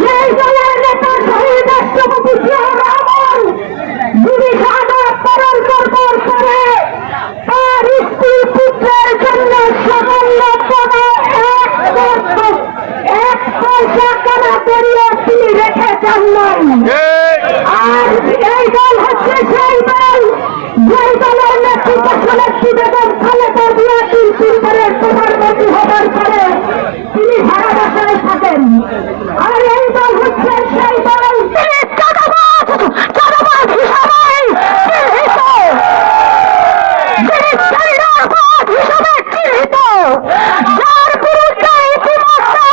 যে দলের নেতা শহীদ রাষ্ট্রপতি জিয়াউর রহমান যিনি শাহাদাত বরণ করবার পরে তার স্ত্রী পুত্রের জন্য সামান্য কোনো এক পয়সা কেনা করিয়ে তিনি রেখে যান নাই। আর এই দল হচ্ছে সেই দল যেই দলের নেতৃত্ব নেত্রী বেগম খালেদা জিয়া 3 বারের প্রধানমন্ত্রী হবার পরে তিনি সারা বাসায় থাকেন। আর এই দল হচ্ছে সেই দল তিনি চাঁদাবাজ হিসাবে চিহ্নিত, তিনি টেন্ডারবাজ হিসাবে চিহ্নিত, যার বিরুদ্ধে ইতিমধ্যে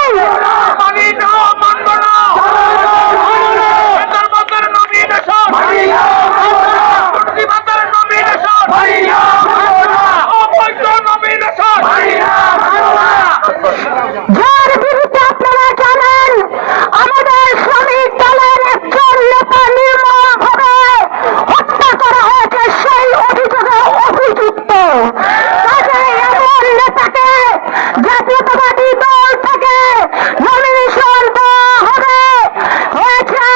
যার বিরুদ্ধে আপনারা জানেন আমাদের শ্রমিক দলের একজন নেতা নির্মমভাবে হত্যা করা হয়েছে সেই অভিযোগে অভিযুক্ত। কাজে এমন নেতাকে জাতীয়তাবাদী দল থেকে নমিনেশন দেওয়া হয়েছে।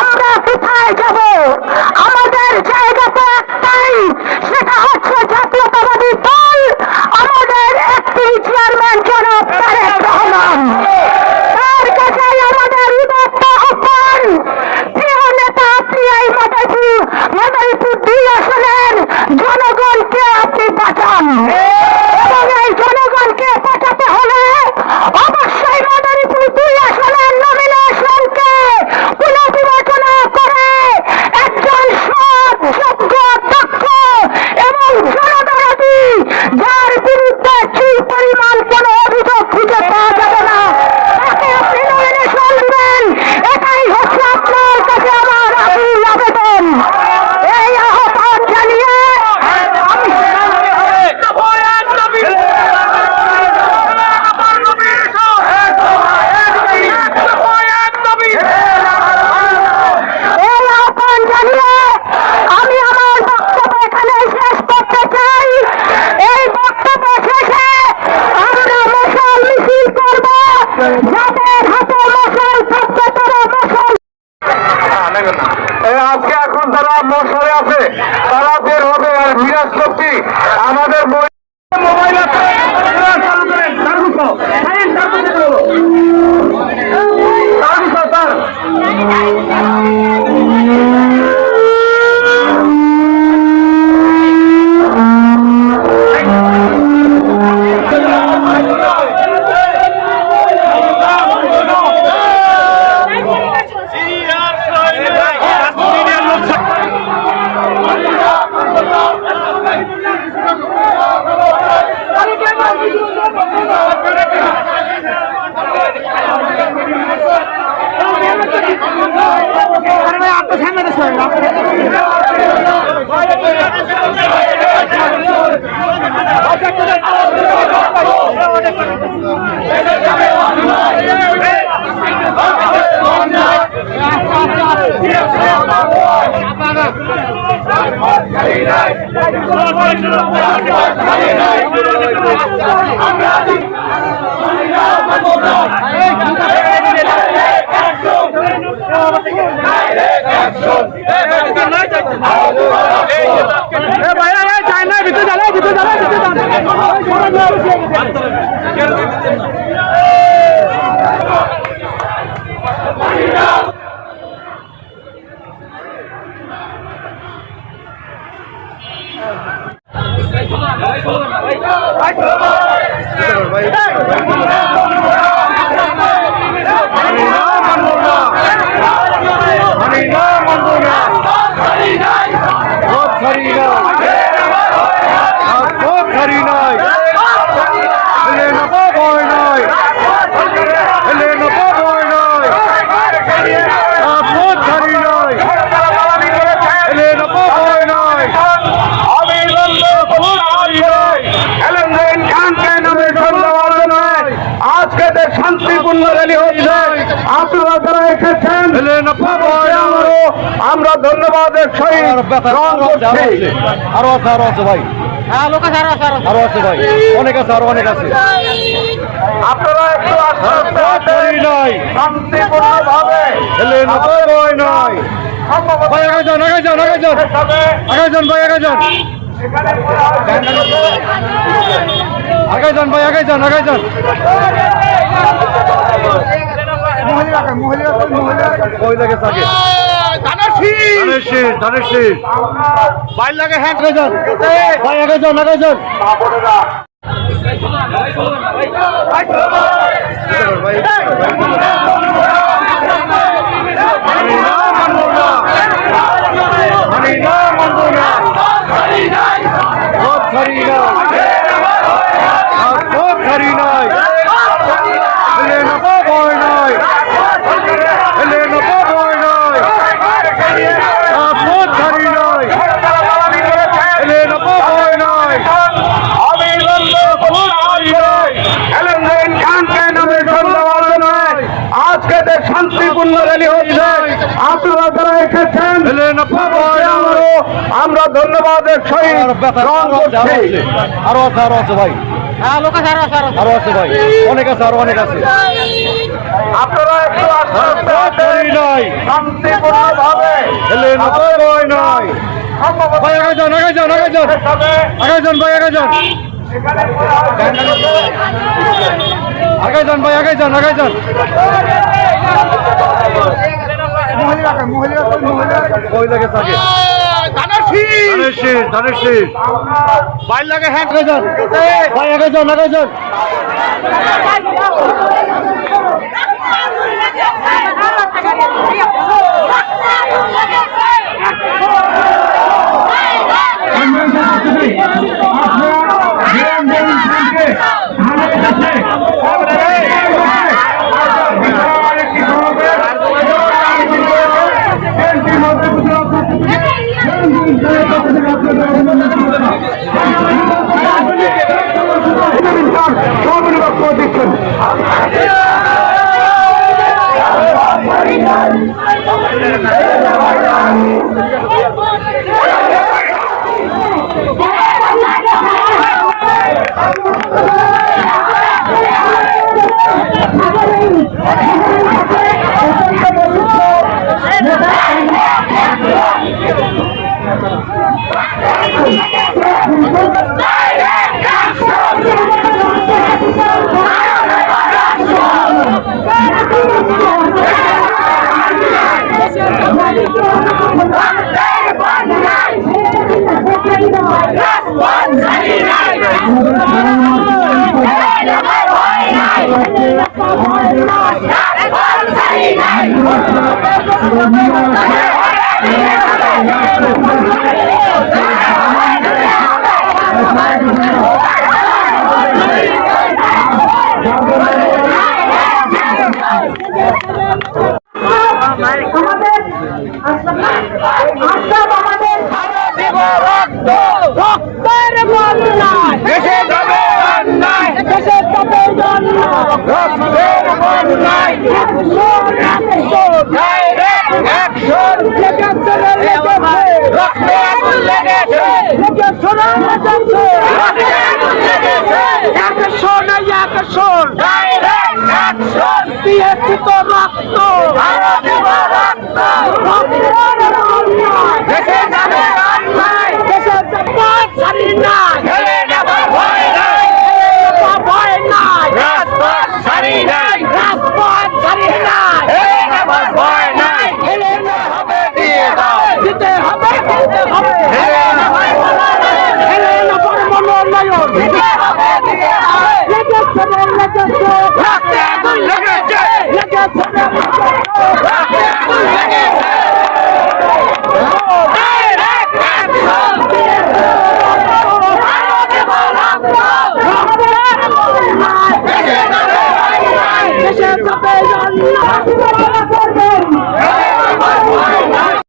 আমরা কোথায় যাব? আমাদের জায়গা তো একটাই, সেটা হচ্ছে জাতীয়তাবাদী দল। আমাদের একটি চেয়ারম্যান জনাব তারেক রহমান, তার কাছে আমাদের উদাত্ত আহ্বান, প্রিয় নেতা আপনি এই মাদারীপুর 2 আসনের জনগণকে আপনি বাঁচান এবং এই জনগণকে বাঁচাতে হলে অবশ্যই মাদারীপুর 2 আসনের নমিনেশনকে পুনর্বিবেচনা করে একজন সৎ, যোগ্য, দক্ষ এবং জনদরদী যার বিরুদ্ধে চুল পরিমাণ কোন অভিযোগ খুঁজে পাওয়া যাবে না তাকে আপনি নমিনেশন দিবেন। এটাই হচ্ছে আপনার কাছে আমার আকুল আবেদন। এই আহ্বান জানিয়ে আমি আমার বক্তব্য এখানে শেষ করতে চাই। এই বক্তব্য শেষে আমরা মশাল মিছিল করব, যাদের হাতে মশাল থাকবে তারা মশাল। আজকে এখন যারা মশালে আছে তারা বের হবে। আর বিরাজ শক্তি আমাদের মোবাইল আছে, শান্তিপূর্ণ র্যালি হচ্ছে। আপনারা যারা এসেছেন আমরা ধন্যবাদের সহিত গ্রহণ করছি। আরো আছে ভাই, আরো আছে ভাই, অনেক আছে, আরো অনেক আছে। আপনারা একটু শান্তিপূর্ণ ভাবে নয় ভাই, আগে যান, আগে যান, আগে যান, আগে যান ভাই, আগে যান, আগে যান ভাই, আগে যান, আগে যান। ওই লাগে থাকে ধানের শীষ বাইর লাগে, হ্যাঁ আগে যান ভাই, আগে যান, আগে যান। আজকে যে শান্তিপূর্ণ র্যালি হচ্ছে, আপনারা যারা এসেছেন আমরা ধন্যবাদের সহিত গ্রহণ করছি। আরো আছে, আরো আছে ভাই, আরো আছে ভাই, অনেক আছে, আরো অনেক আছে। আপনারা একটু নয় শান্তিপূর্ণ ভাবে নয় ভাই, আগে যান, আগে যান, আগে যান, আগে যান ভাই, আগে যান, আগে যান ভাই, আগে যান, আগে যান। ওই লাগে থাকে ধানের শীষ বাইর লাগে, হ্যাঁ আগে যান ভাই, আগে যান, আগে যান। রক্তের বন্যায় দেশে যাবে অন্যায়, দেশে যাবে অন্যায়, রক্তের বন্যায় ডাইরেক্ট অ্যাকশন লেগেছে, রক্তে আগুন লেগেছে, রক্তে আগুন লেগেছে, অ্যাকশন অ্যাকশন ডাইরেক্ট অ্যাকশন দিয়েছি তো রক্ত, আরো দিব রক্ত, রক্তের বন্যায় দেশে যাবে অন্যায়, দেশে যাবে ছাড়ি না, ছেড়ে নেব ভয় নাই, ভয় নাই, রাজপথ ছাড়ি নাই, রাজপথ ছাড়ি নাই, ছেড়ে নেব ভয় নাই, ছেড়ে না হবে দিয়ে দাও, দিতে হবে, দিতে হবে, ছেড়ে না হয় ছেড়ে না মনোনয়ন, দিতে হবে, দিতে হবে, লেগেছে লেগেছে, রক্তে আগুন লেগেছে, লেগেছে রক্তে আগুন লেগেছে, ডাইরেক্ট অ্যাকশন দেশে যাবে অন্যায়,